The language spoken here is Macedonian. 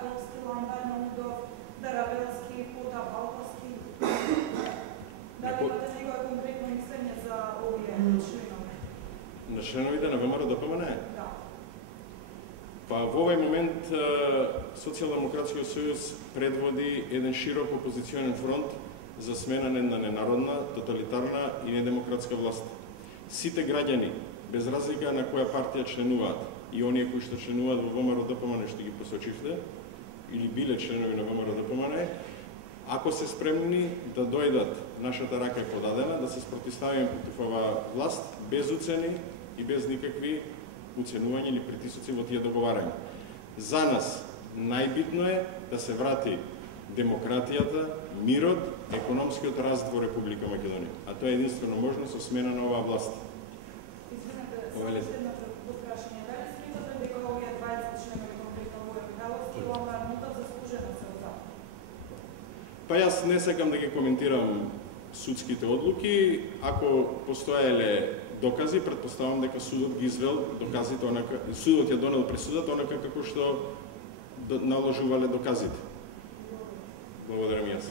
Михайловски, Ламбар, Мамудов, Дарабелски, Пода, Балковски. Дали имате некоја конкретно мислење за овие членови? На членовите на ВМРО ДПМН? Да. Па во овој момент Социјалдемократскиот сојуз предводи еден широк опозиционен фронт за сменање на ненародна, тоталитарна и недемократска власт. Сите граѓани, без разлика на која партија членуваат, и оние кои што членуваат во ВМРО ДПМН, што ги посочивте, или биле членови на ВМРО ДПМН, ако се спремни да дојдат, нашата рака е подадена, да се спротивставиме против оваа власт, без уцени и без никакви уценувања или притисоци во тие договарања. За нас најбитно е да се врати демократијата, мирот, економскиот раст во Република Македонија. А тоа е единствено можно со смена на оваа власт. Извинете, само следното прашање. Дали сметате дека овие 20 членови конкретно Воје Михайловски и Ламбар Мамудов заслужено се од запад? Па јас не сакам да ги коментирам судските одлуки. Ако постоеле докази, претпоставам дека судот ги извел доказите онака, судот ја донел пресудата онака како што наложувале доказите. Благодарам јас.